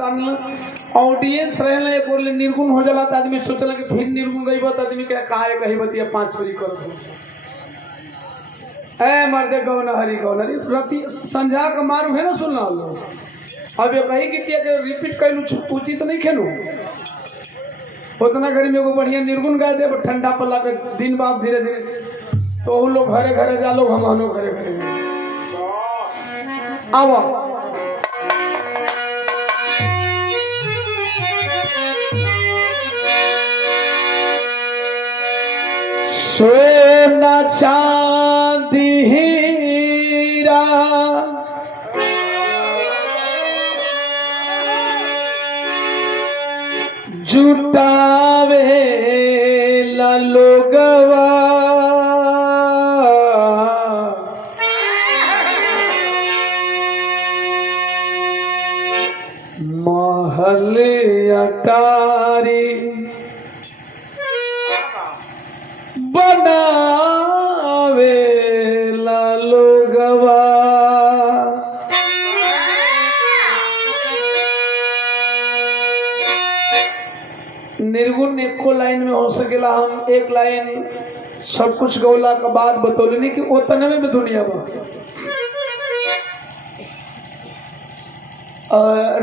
Audience रहले बोले निर्गुण हो जाला त आदमी सोचला कि फिर निर्गुण गई बात आदमी के काहे कही बतिया 5 बरी कर ए मर्दे गौन हरि प्रति संध्या का मारू है ना सुनना लो अब ये कही गीतिया के रिपीट कैलू उचित नहीं खेलू उतना घड़ी में एगो बढ़िया निर्गुण गा दे ठंडा पला के दिन बाद धीरे धीरे तो वो लोग घरे घरे जा लोग हम घरे घरे आवा सोना चांदी हीरा जुटावे ला लोगवा महल अटारी बनावे ला लोगवा। निर्गुण एको लाइन में हो सकेला हम एक लाइन सब कुछ गौला का बात बतौलनी कि उतने में दुनिया में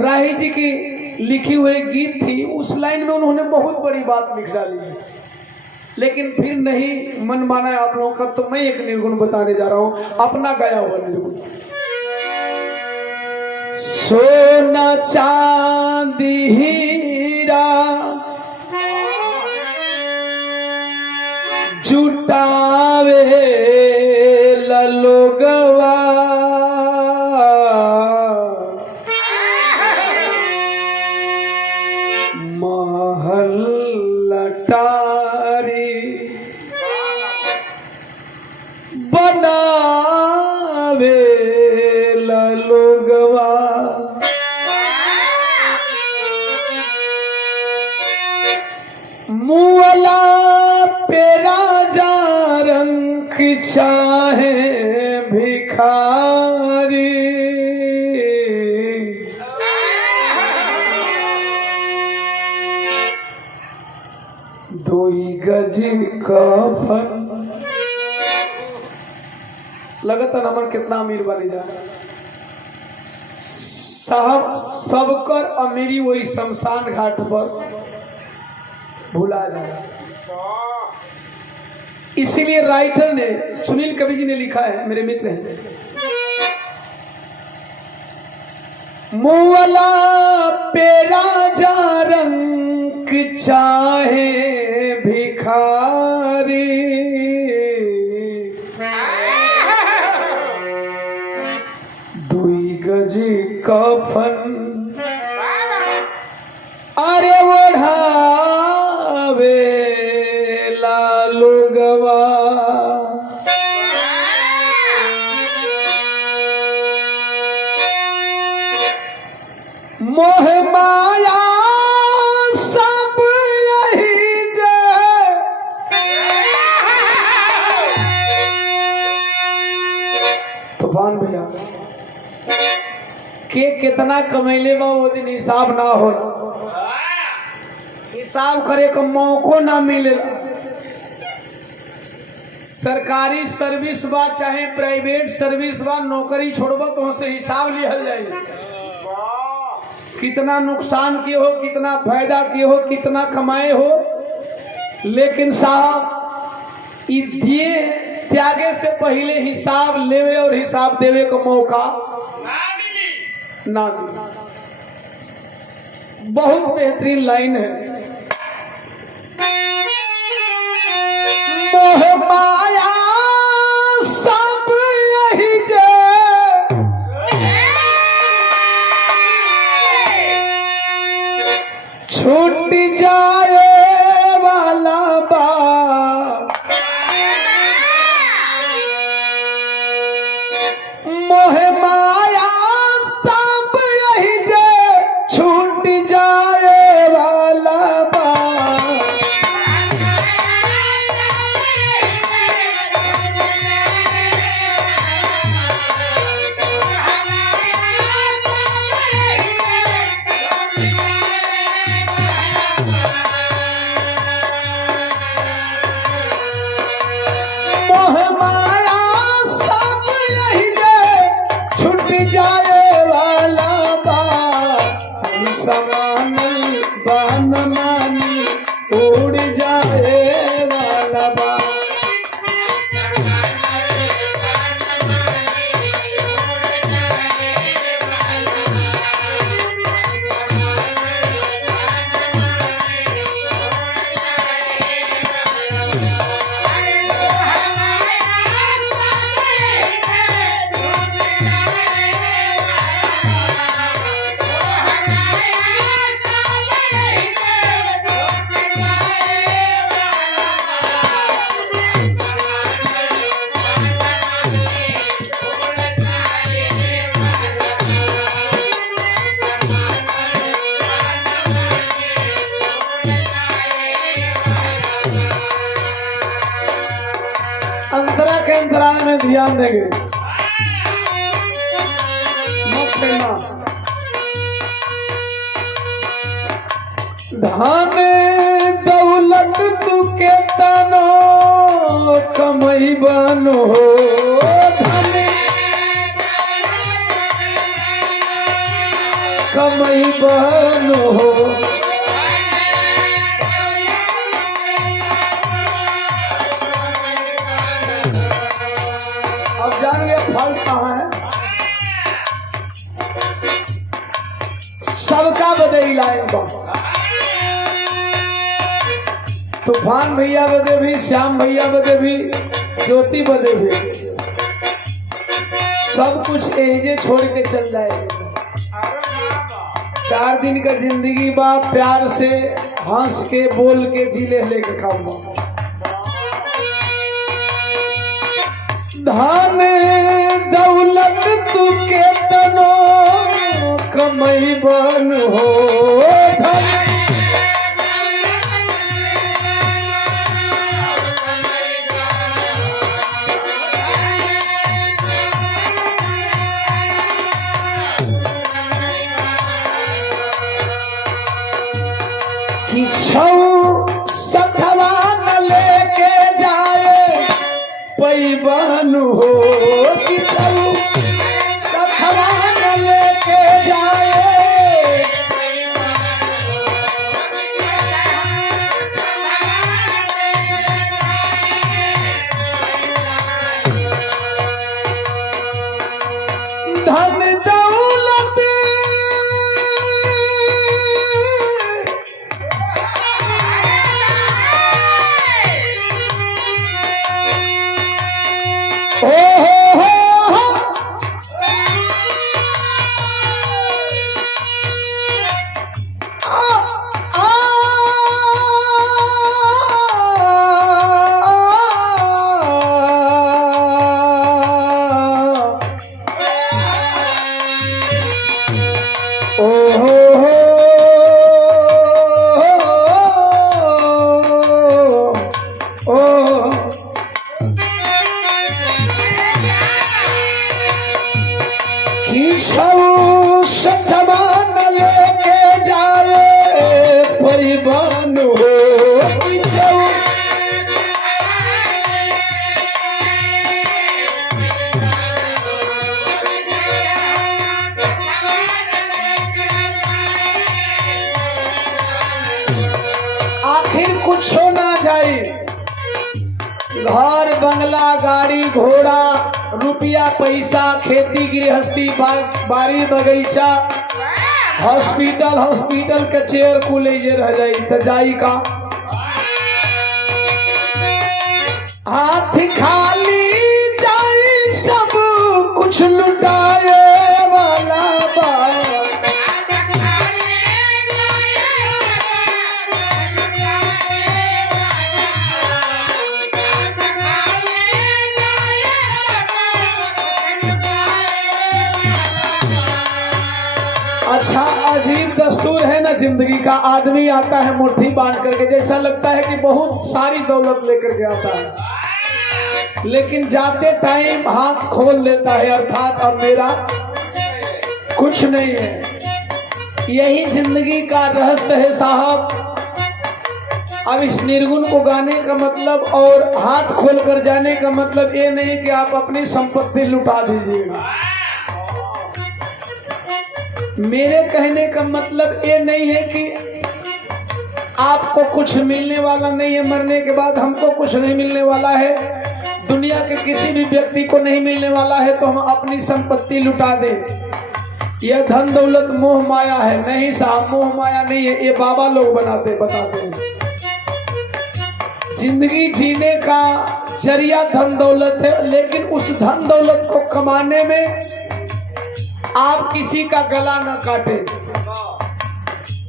राही जी की लिखी हुई गीत थी उस लाइन में उन्होंने बहुत बड़ी बात लिख डाली लेकिन फिर नहीं मन माना है आप लोगों का तो मैं एक निर्गुण बताने जा रहा हूं अपना गाया हुआ निर्गुण। सोना चांदी हीरा जुटावे ला लोगवा महल अटारी बनावे ला लोगवा। मुअला पे राजा रंग चाहे भिखारी दोई गज कफन लगता नमन कितना अमीर बनी जा साहब सबकर अमीरी वही शमशान घाट पर भुला जाए। इसीलिए राइटर ने सुनील कवि जी ने लिखा है मेरे मित्र हैं मुअला पे राजा रंग चाहे भिखारी दुई गजी कफन अरे ओढ़ावे ला लोगवा। मोह माया सब यही जे तूफान भैया के कितना कमैले बा वो दिन हिसाब ना हो हिसाब करे को मौको ना मिले। सरकारी सर्विस बा चाहे प्राइवेट सर्विस बा नौकरी छोड़बा तो से हिसाब लिहल जाए कितना नुकसान किए हो कितना फायदा किए हो कितना कमाए हो लेकिन साहब दिए त्यागे से पहले हिसाब लेवे और हिसाब देवे का मौका ना मिले। बहुत बेहतरीन लाइन है मोह माया सब यही जे छूट जाए वाला बा मोह माया सब यही जे छूट जाए वाला बा। में ध्यान देंगे, मत छेड़ना। धन दौलत तू के तनो कमई बनो, धन कमई बनो। अब जान गए फल कहाँ है। सबका बदे लाइन बा, तूफान भैया बदे भी, श्याम भैया बदे भी, ज्योति बदे भी, सब कुछ एजे छोड़ के चल जाए। 4 दिन का जिंदगी बा, प्यार से हंस के बोल के जिले लेके खाऊंगा। धन दौलत तू के तनो कमई बन हो, धन सथवा न लेके जाए पैबन हो, सथवा न लेके जाए। धन दौलत समान लेके जाए परिवान हो, आखिर कुछ ना जाए। घर बंगला गाड़ी घोड़ा रुपया पैसा खेती गृहस्थी बाड़ी बगीचा हॉस्पिटल के चेयर कुल रह जाई तो जाई का। हाथ खाली जाई सब कुछ लुटाए वाला बा। अच्छा अजीब दस्तूर है ना जिंदगी का। आदमी आता है मुट्ठी बांध करके, जैसा लगता है कि बहुत सारी दौलत लेकर के आता है, लेकिन जाते टाइम हाथ खोल लेता है, अर्थात अब मेरा कुछ नहीं है। यही जिंदगी का रहस्य है साहब। अब इस निर्गुण को गाने का मतलब और हाथ खोल कर जाने का मतलब ये नहीं कि आप अपनी संपत्ति लुटा दीजिएगा। मेरे कहने का मतलब ये नहीं है कि आपको कुछ मिलने वाला नहीं है, मरने के बाद हमको कुछ नहीं मिलने वाला है, दुनिया के किसी भी व्यक्ति को नहीं मिलने वाला है तो हम अपनी संपत्ति लुटा दें। यह धन दौलत मोह माया है। नहीं साहब, मोह माया नहीं है, ये बाबा लोग बताते हैं। जिंदगी जीने का जरिया धन दौलत है, लेकिन उस धन दौलत को कमाने में आप किसी का गला न काटे,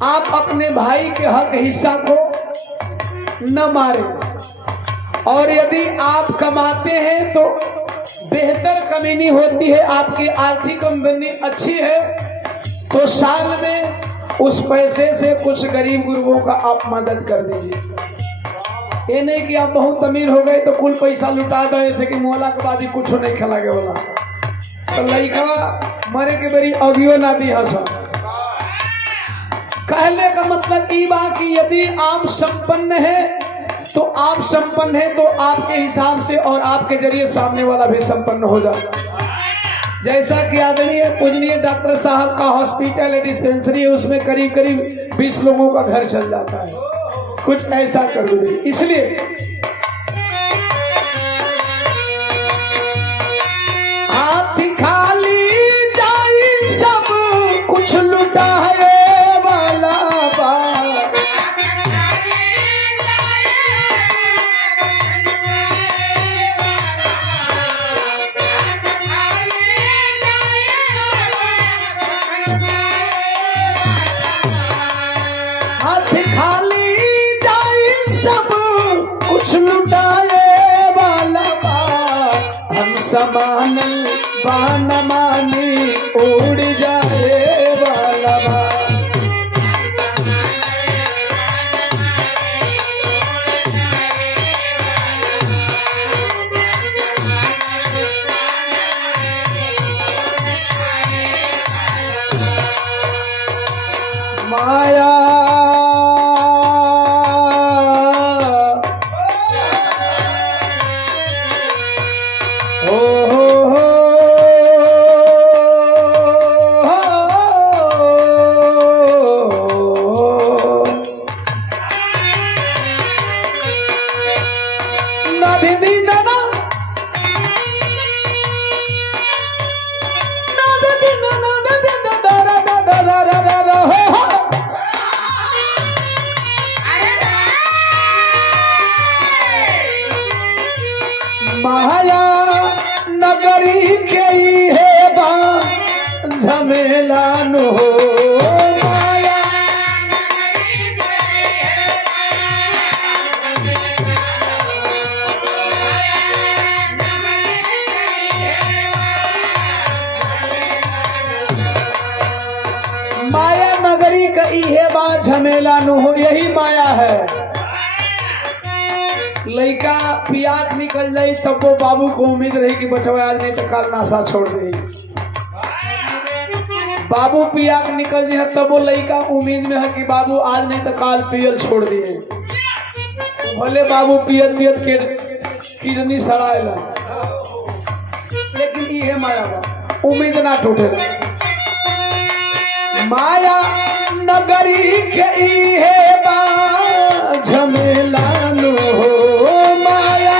आप अपने भाई के हक हिस्सा को न मारे, और यदि आप कमाते हैं तो बेहतर कमानी होती है, आपकी आर्थिक आमदनी अच्छी है तो साल में उस पैसे से कुछ गरीब गुरबों का आप मदद कर दीजिए। ये नहीं कि आप बहुत अमीर हो गए तो कुल पैसा लुटा दो, ऐसे कि मोहला के बाद ही कुछ नहीं खिला के वाला। तो लड़का मरे के बेरी अगियो ना दी हस। कहने का मतलब ई बा कि यदि आप संपन्न है तो आप संपन्न है तो आपके हिसाब से और आपके जरिए सामने वाला भी संपन्न हो जाता। जैसा कि आदरणीय पूजनीय डॉक्टर साहब का हॉस्पिटल है, डिस्पेंसरी है, उसमें करीब करीब 20 लोगों का घर चल जाता है। कुछ ऐसा कर दो। इसलिए हाथ खाली जाई सब कुछ लुटाए वाला बा। हाथ खाली जाई सब कुछ लुटाए वाला बा। हम समान बान मानी उड़ जाए वाला बा। माया माया नगरी के ही है बा झमेला नो हो। माया माया नगरी का ही है बा झमेला नो हो, यही माया है। लड़का पियाक निकल जाये तब वो बाबू को उम्मीद रही कि बचवा आज नहीं तो कल नाशा छोड़ दे। बाबू पियाक निकल जाए तब वो लड़का उम्मीद में है कि बाबू आज नहीं तो कल पियल छोड़ दिए। भले बाबू पियत पियत के किडनी सड़ाएला, लेकिन ये माया बा, उम्मीद ना टूटे। माया नगरी के ई है बा झमेला नो हो। माया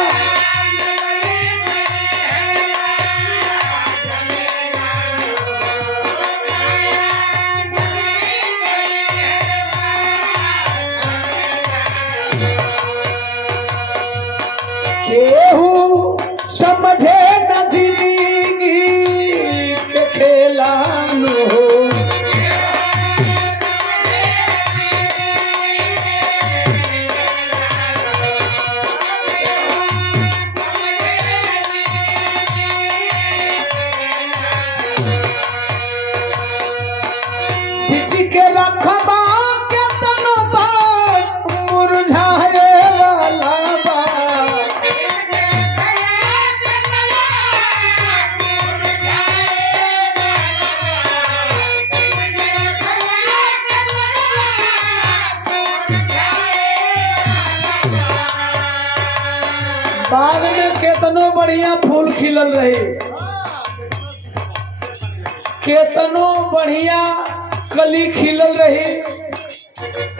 केहू समझे न जिंदगी के खेला नो हो। के रखबा के तनो बात मुरझाए वाला बा। बाग में केतनो बढ़िया फूल खिलल रही, केतनो बढ़िया कली खिलल रही,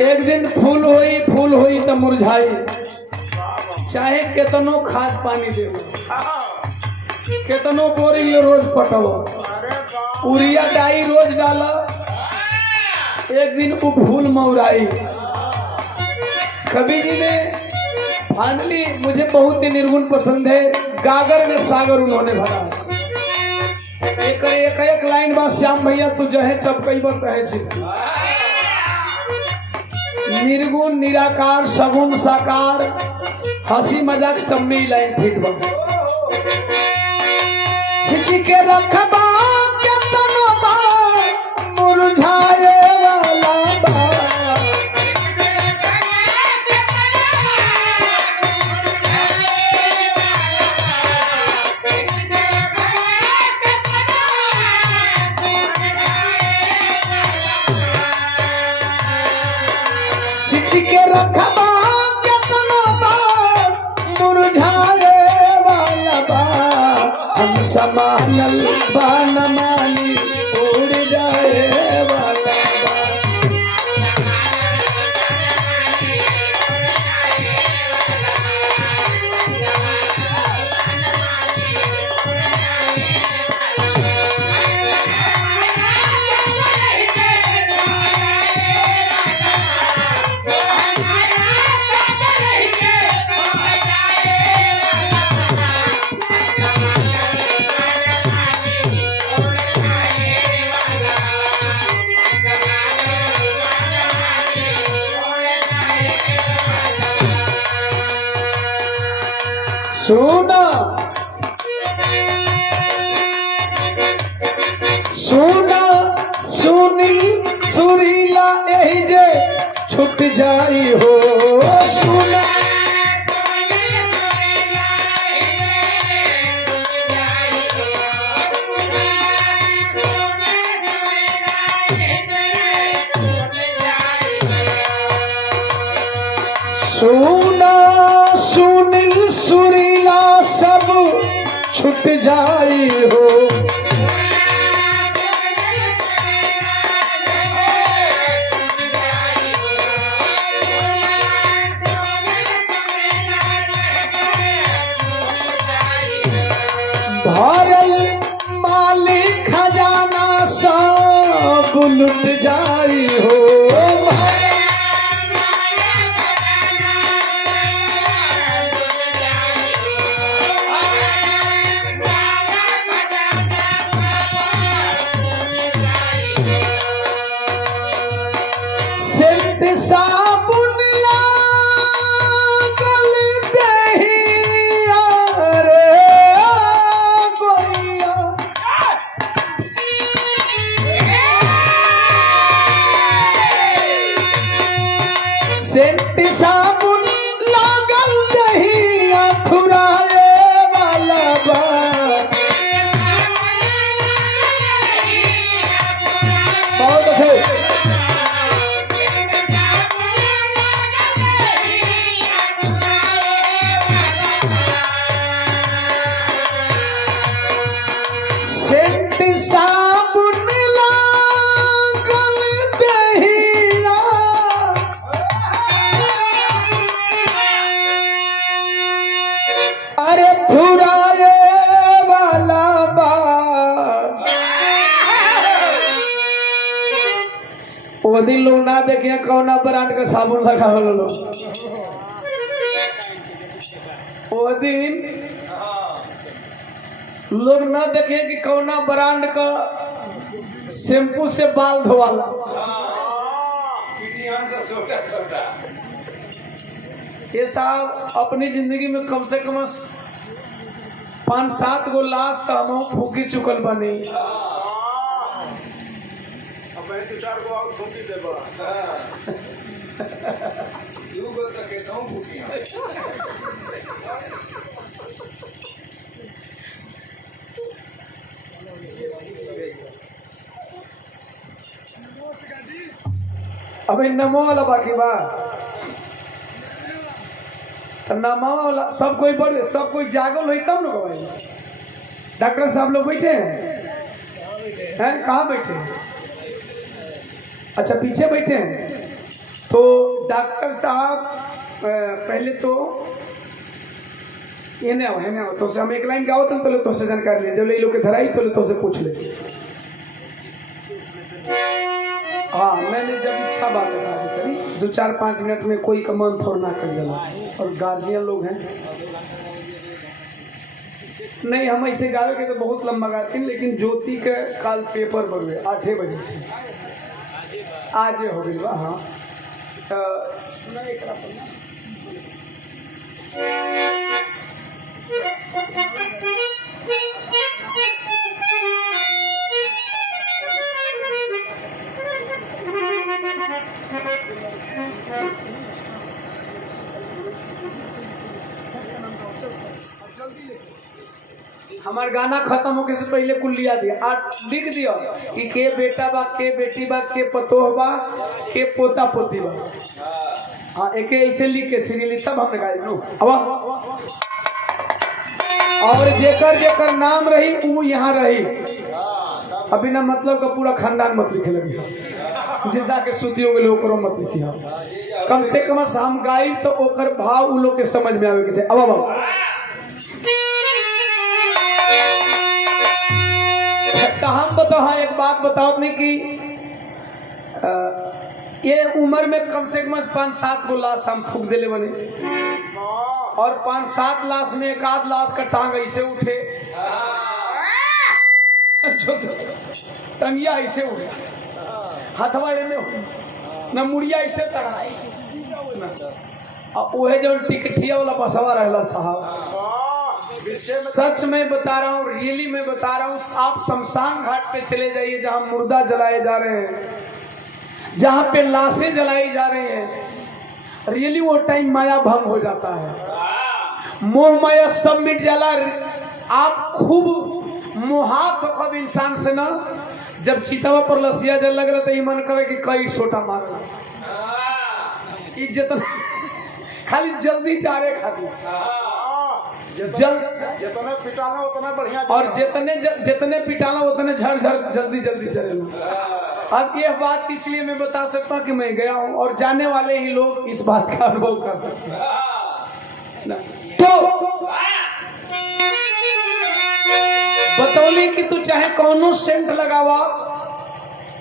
एक दिन फूल होई तो मुरझाई। चाहे केतनो खाद पानी दे, केतनो बोरिंग रोज पटवा, यूरिया डाई रोज डाला, एक दिन वो फूल मौराई। कवि जी ने फाइनली, मुझे बहुत ही निर्गुण पसंद है, गागर में सागर उन्होंने भरा। एक लाइन बात श्याम भैया तू जो है चपकई बत है। निर्गुण निराकार सगुण साकार हंसी मजाक सब में लाइन फिट बन। छिची के रखबा के तनबा मुरझाए वाला बा। सोच के रखबा केतना बात मुरझाए वाला बा हम समानल बा न मानी उड़ जाए वाला बा। सुना सुना सुनी सुरीला यही जे छुट जाई हो सुना सुना सुनील सुरीला सब छुट जाई हो भरल मालिक खजाना सब लुट जाई हो साबुन लागल दहिया रे गोइया सेंट साबुन लागल दहिया थुराए वाला बा बहुत अच्छे साबुन लागल दहिया अरे थुराए वाला बा वो दिन लोग ना देखे कौना ब्रांड का साबुन लगावल लोग वो दिन लोग न देखे कि कौना ब्रांड का शैम्पू से बाल धोवाला ये साहब अपनी जिंदगी में कम से कम 5-7 गो लाश तो हम फूकी चुकल बनी अबे नमो वाला बाकी बा तो नमो वाला सब कोई बड़े सब कोई जागल हुई तब लोग डॉक्टर साहब लोग बैठे हैं कहाँ बैठे हैं अच्छा पीछे बैठे हैं तो डॉक्टर साहब पहले तो ये नहीं आओ तो से हम एक लाइन गाओ तो से जानकारी ले जब ले लोग के धराई तो से पूछ ले हाँ मैंने जब इच्छा बात करी 2-4-5 मिनट में कोई का मन थोड़ा ना कर देला और गार्जियन लोग हैं नहीं हम ऐसे गावे के तो बहुत लंबा गाते हैं लेकिन ज्योति के काल पेपर बढ़े 8 बजे से आज हो गई बा हाँ सुना एक हमार गाना खत्म होके से पहले कुल लिया दिया लिख दिया कि के बेटा बा के बेटी बा के पतोह बा के पोता पोती बा हाँ एक ऐसे लिख के सीरियली सब हमने गाय नु अब और जेकर जेकर नाम रही वो यहाँ रही। अभी ना मतलब का पूरा खानदान मत लिखे लगी जे जाके सुती हो गए ओकरो मत लिखिया। कम से कम हम गाई तो ओकर भाव उ लोग के समझ में आवे के चाहिए। अब हम बताओ एक बात बताओ नहीं कि ये उम्र में कम से कम 5-7 गो लाश हम फूक दिले बने और 5-7 लाश में एक आध लाश का टांग ऐसे उठे जो टंगिया ऐसे उठे हाथवा न मुड़िया ऐसे चढ़ाई और वह जो टिकटिया वाला बसवा रहला साहब। सच में बता रहा हूँ रियली में बता रहा हूँ आप शमशान घाट पे चले जाइए जहाँ मुर्दा जलाए जा रहे हैं जहाँ पे लाशें जलाई जा रही हैं रियली वो टाइम माया भंग हो जाता है। मोह माया सब मिट जाला। आप खूब मोहात हो कब इंसान से ना जब चितवा पर लसिया जल लग रहा तो ये मन करे कि कई छोटा मारना इज्जत खाली जल्दी जा रहे खाली जितने पिटाना उतना बढ़िया और जितने पिटाना उतने झर झर जल्दी जल्दी चलेगा। अब यह बात इसलिए मैं बता सकता हूँ कि मैं गया हूँ और जाने वाले ही लोग इस बात का अनुभव कर सकते हैं। तो बतौली कि तू चाहे कौनो सेंट लगावा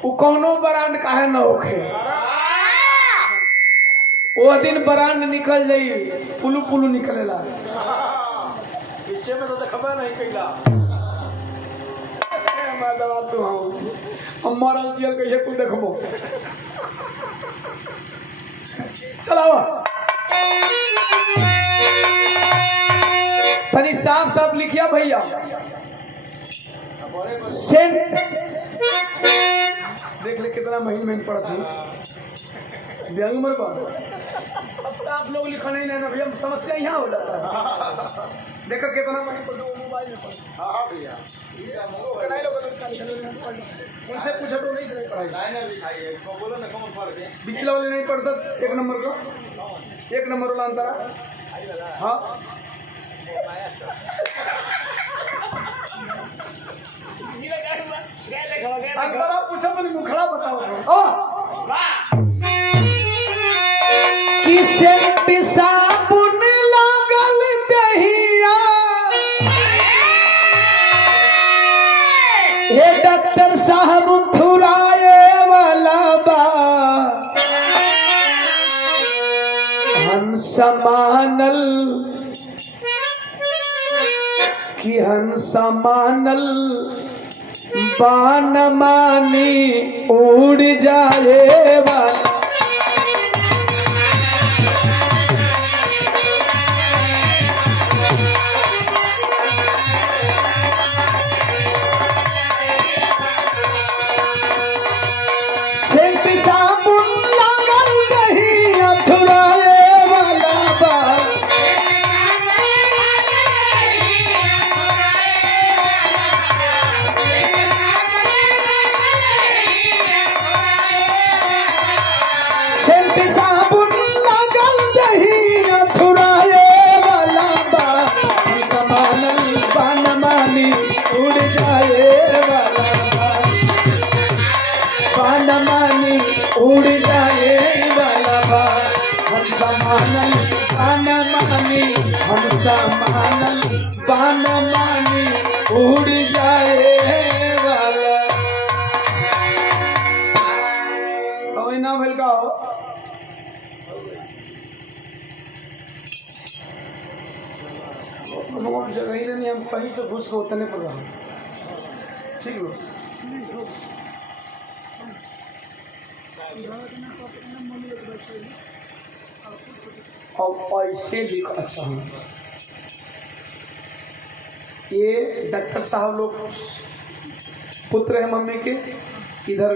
वो कौनो ब्रांड काहे न होखे वो दिन ब्रांड निकल जाई पुलू पुलू निकलेला पीछे में तो खबर नहीं कैला मैं दवा तू हम मरल जियल कहिए कुछ देखबो चलावा तनी साफ साफ लिखिया भैया सेंट देख ले कितना महीन पड़ता है व्यंग मर अब साफ लोग लिखा नहीं ना भैया समस्या यहाँ हो जाता है। देखो कितना महीन पड़ता है मोबाइल में पढ़। हां भैया उनसे पूछो तो नहीं सही पढ़ाई लाइनर लिखाई है इसको बोलो ना कौन पढ़ दे पिछला वाले नहीं पढ़ता 1 नंबर को 1 नंबर वाला अंतरा हाँ अंतरा पूछो तो मुखड़ा बताओ किसे साबुन लागल दहिया हे डॉक्टर साहब थुराए वाला बा हंस मानल कि हंस मानल बान मानी उड़ जाए वाला उड़ जाए वाला बा हम समानल बान मानी हम समानल बान मानी उड़ जाए वाला तो ना भेल का हो हम जगह ही नहीं हम कहीं से घुस को उतने पर रहा ठीक है और ऐसे लिख अच्छा हूँ ये डॉक्टर साहब लोग पुत्र है मम्मी के इधर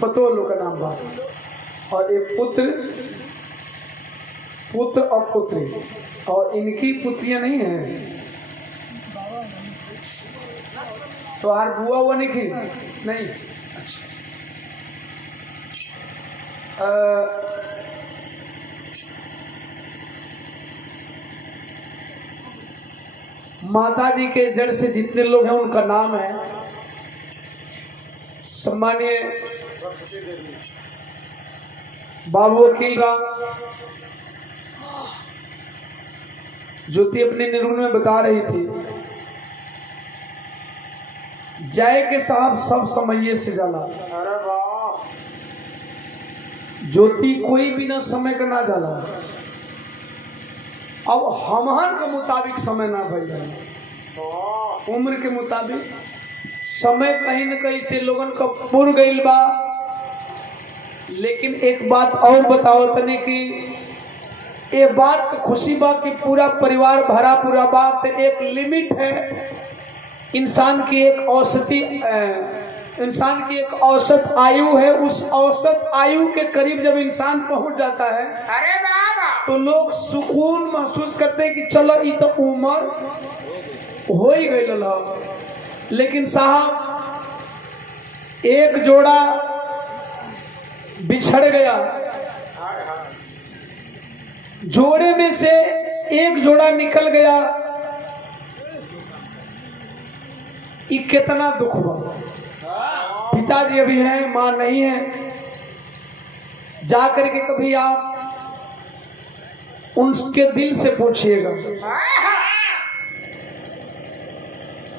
पतो लोग का नाम बात और एक पुत्र और पुत्री और इनकी पुत्रियां नहीं है तो आर बुआ हुआ नहीं की नहीं अच्छा माता जी के जड़ से जितने लोग हैं उनका नाम है सम्मानीय बाबू वकील राम ज्योति अपने निरूपण में बता रही थी, जय के साहब सब समये से जाला। अरे वाह, ज्योति कोई भी ना समय का ना जाला। अब हमहन के मुताबिक समय ना भइल जाए, वाह, उम्र के मुताबिक समय कहीं न कहीं से लोगन का पुर गईल बा। लेकिन एक बात और बताओ तनी कि ये बात तो खुशी बा कि पूरा परिवार भरा पूरा बात, एक लिमिट है इंसान की, एक औसती इंसान की एक औसत आयु है। उस औसत आयु के करीब जब इंसान पहुंच जाता है अरे बाबा, तो लोग सुकून महसूस करते हैं कि चलो ये तो उम्र हो ही गई लो। लेकिन साहब एक जोड़ा बिछड़ गया, जोड़े में से एक जोड़ा निकल गया, ये कितना दुख हुआ। पिताजी अभी हैं, मां नहीं है। जाकर के कभी आप उनके दिल से पूछिएगा,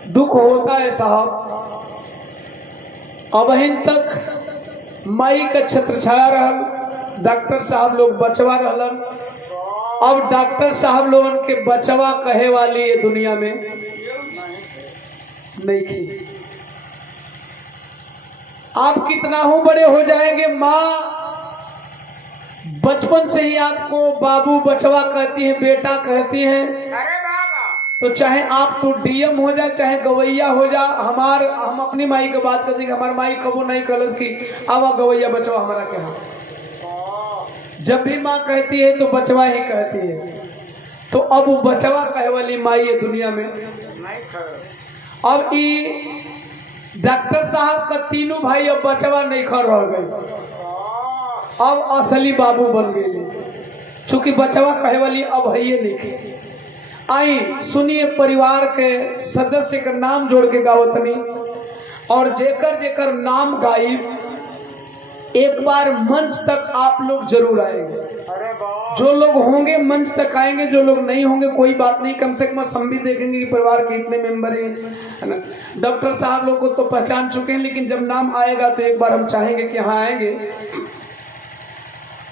दुख होता है साहब। अबहिन तक माई का छत्र छाया रहल, डॉक्टर साहब लोग बचवा रहलन। अब डॉक्टर साहब लोगन के बचवा कहे वाली ये दुनिया में नहीं थी। आप कितना हो बड़े हो जाएंगे, माँ बचपन से ही आपको बाबू बचवा कहती है, बेटा कहती है। अरे बाबा, तो चाहे आप तो डीएम हो जा, चाहे गवैया हो जा। हम अपनी माई की बात करते हैं, हमारी माई कबू नहीं कहलस कि आवा गवैया बचवा हमारा क्या। जब भी माँ कहती है तो बचवा ही कहती है। तो अब वो बचवा कहे वाली माई है दुनिया में नहीं खा। अब ये डॉक्टर साहब का तीनों भाई अब बचवा नहीं खा रह गए, अब असली बाबू बन गए। चूंकि बचवा कहे वाली अब है ये नहीं। आई सुनिए परिवार के सदस्य का नाम जोड़ के गावतनी, और जेकर जेकर नाम गायब एक बार मंच तक आप लोग जरूर आएंगे। अरे वाह, जो लोग होंगे मंच तक आएंगे, जो लोग नहीं होंगे कोई बात नहीं, कम से कम हम भी देखेंगे कि परिवार के इतने मेंबर हैं, है ना। डॉक्टर साहब लोग को तो पहचान चुके हैं, लेकिन जब नाम आएगा तो एक बार हम चाहेंगे कि यहाँ आएंगे।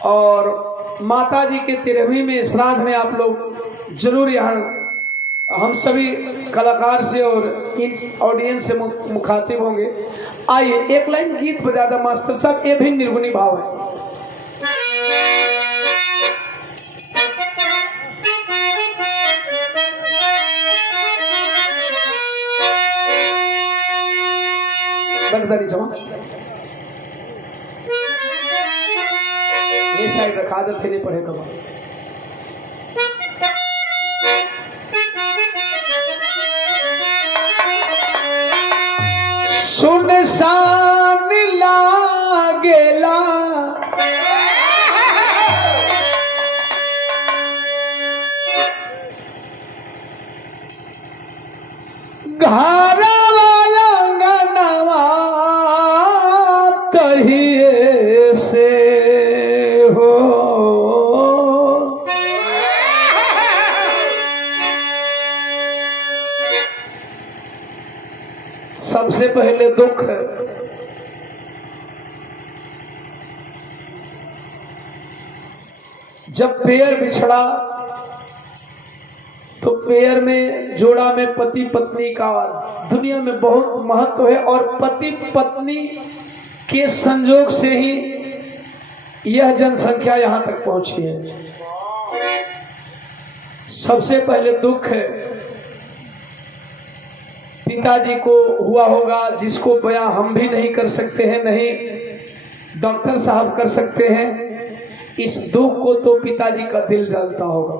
और माता जी के 13वीं में श्राद्ध में आप लोग जरूर यहाँ हम सभी कलाकार से और इन ऑडियंस से मुखातिब होंगे। आइए एक लाइन गीत बजा दो मास्टर साहब, ये भी निर्गुणी भाव है। रखदारी जमा ये साइड रखा दे, नहीं पड़े कब। सुनसान लागेला घरवा अंगनवा तहिए से हो। सबसे पहले दुख जब पैर बिछड़ा तो पैर में जोड़ा में पति पत्नी का दुनिया में बहुत महत्व है, और पति पत्नी के संजोग से ही यह जनसंख्या यहां तक पहुंची है। सबसे पहले दुख पिताजी को हुआ होगा, जिसको बयां हम भी नहीं कर सकते हैं, नहीं डॉक्टर साहब कर सकते हैं। इस दुख को तो पिताजी का दिल जानता होगा।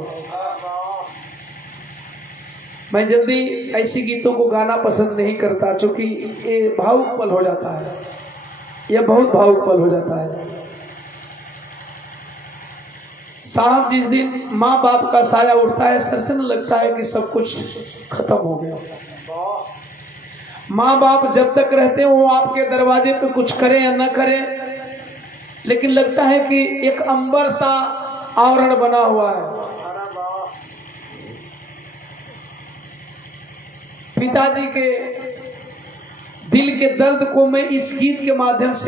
मैं जल्दी ऐसी गीतों को गाना पसंद नहीं करता, क्योंकि ये भावुक पल हो जाता है, यह बहुत भावुक पल हो जाता है। साहब जिस दिन माँ बाप का साया उठता है सर से न लगता है कि सब कुछ खत्म हो गया। माँ बाप जब तक रहते हैं वो आपके दरवाजे पे कुछ करें या न करें, लेकिन लगता है कि एक अंबर सा आवरण बना हुआ है। पिताजी के दिल के दर्द को मैं इस गीत के माध्यम से